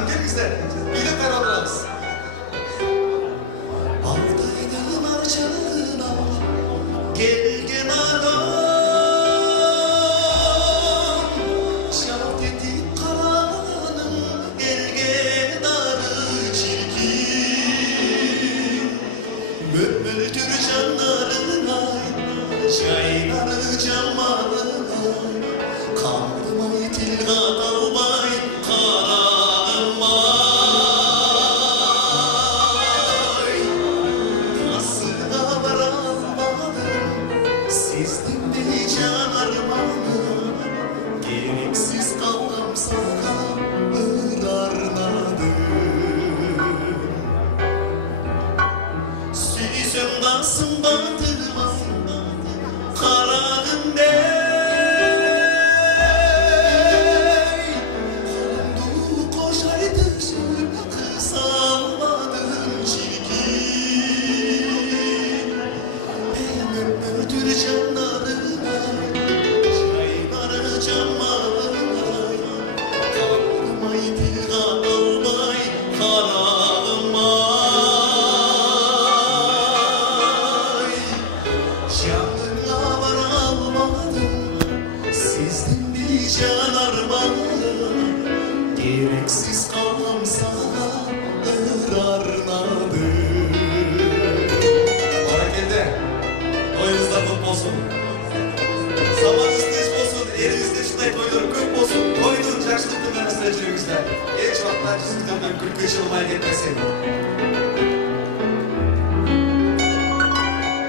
bakalım gel bizler. Bilip beraberimiz. Aldaydım acına gelgen adam şart etip karanım elge darı çirkin Mömöldür canlarına çayları camarına kaldım ay tilga kalmay kararım ay Asına varamadım sizdim de can armağanım gereksiz kaldım sana ırarladım Süzüm dansın batıma kararım bey Kondu koşaydı sür kısalmadın çirkin Öldür canlarına çayları camarına kaldım ay dilga almay kararım ay Canına var almadım sizden bir can armağanım gereksiz kaldım sana ırarladım O harekette toyunuzda kutlu olsun. Zamanınız tez olsun, elinizde şunday toylar köp olsun. Toyunuz жақсылық күндеріңізді жүріңіздер. Еш уақытта жүзіңізден күлкі жылмай кетпесін.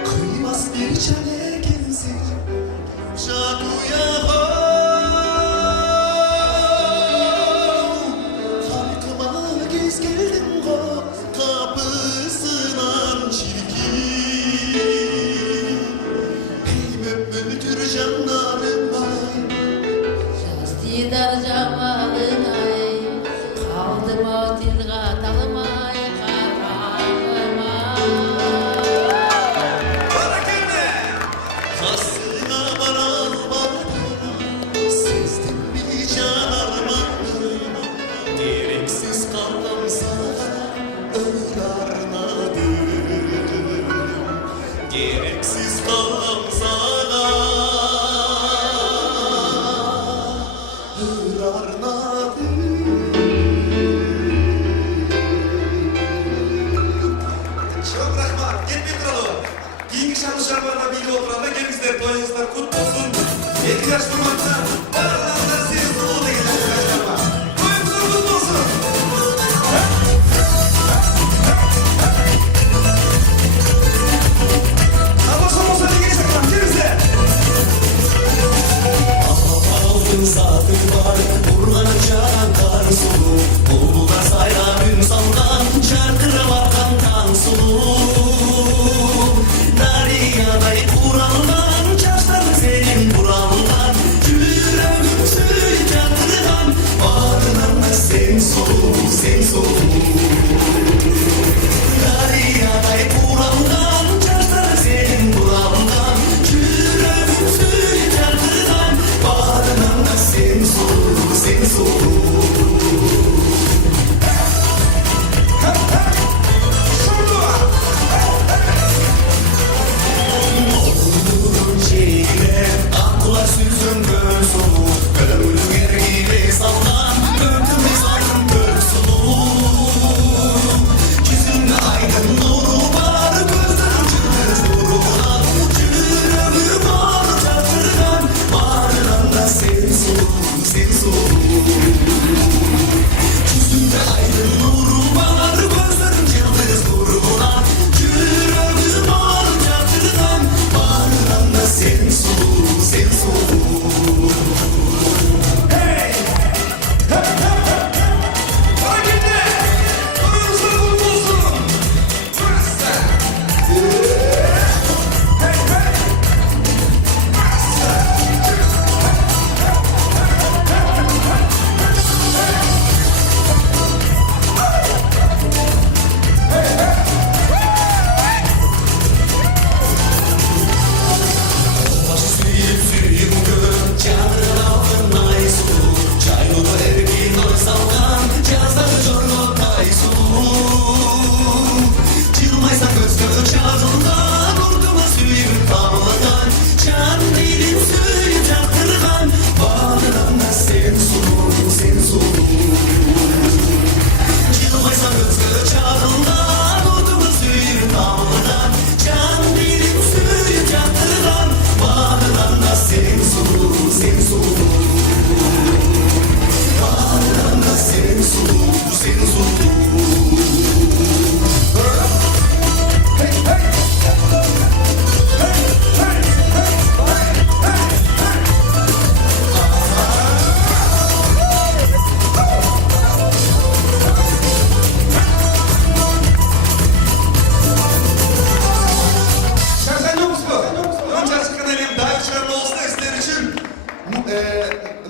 Kıymaz bir çare gelsin Caduya Halkıma gez geldin go Kapısından çirkin Hey mümbüldür canlarım ay Didar camalın ay kaldım o dilga talmay kararıma Barakende! Kasına varamadım sizden bir can armağanım gereksiz kaldım sana ırarladım gereksiz kaldım sana ırarladım Çok rahmat, gelmey turalım. Keyingi şarkılarla birlikte oturalım. Gelingizler, toyunuzlar kutlu olsun. 7 yaş durmakta, baralardan siz ulu degenler yaşlarma. Toyunuzlar kutlu olsun. Anlaşma olsa ne geçecek lan, gelingizler. Altın zatı var, burlanınca kar sulu Buldular sayra gün saldan, çarkıra varkan kan sulu Dariyaday kuraldan, çarşlar senin buraldan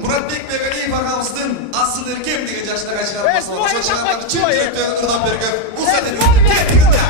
Murat Bek ve Veli Farkamızın aslında erkem diye yaşına kaçırılması oldu. Çok şanlarını çift direktörü Nurhan Bergöv. Bu zaten kendinizde.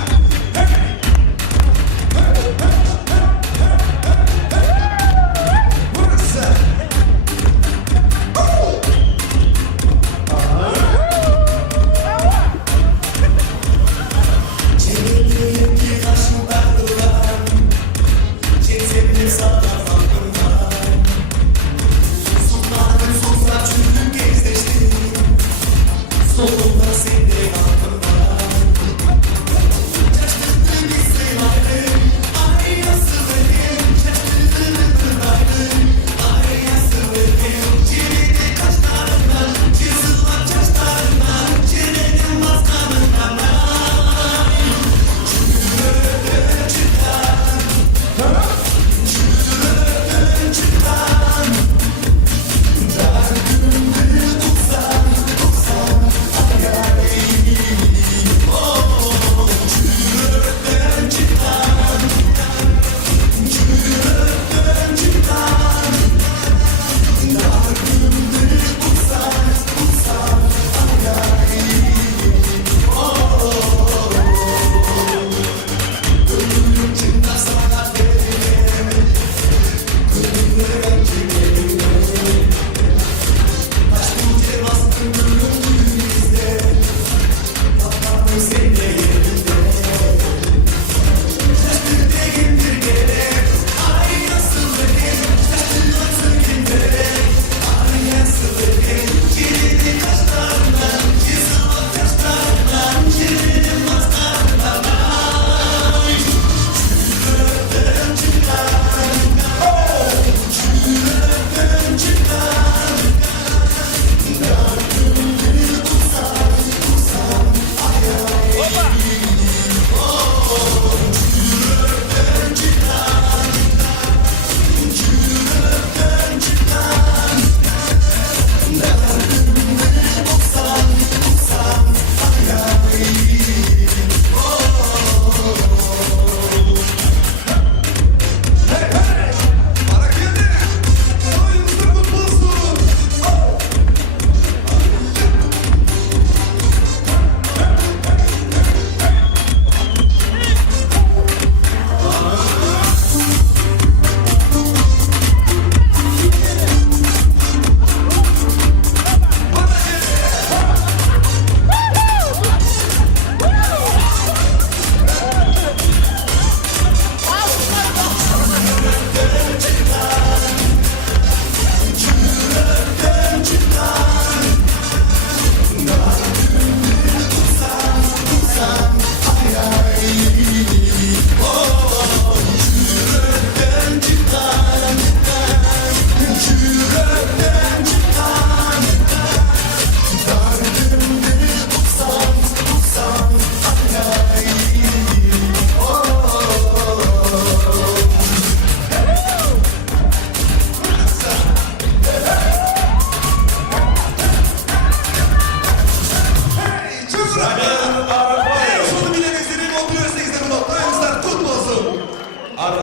Gönlümde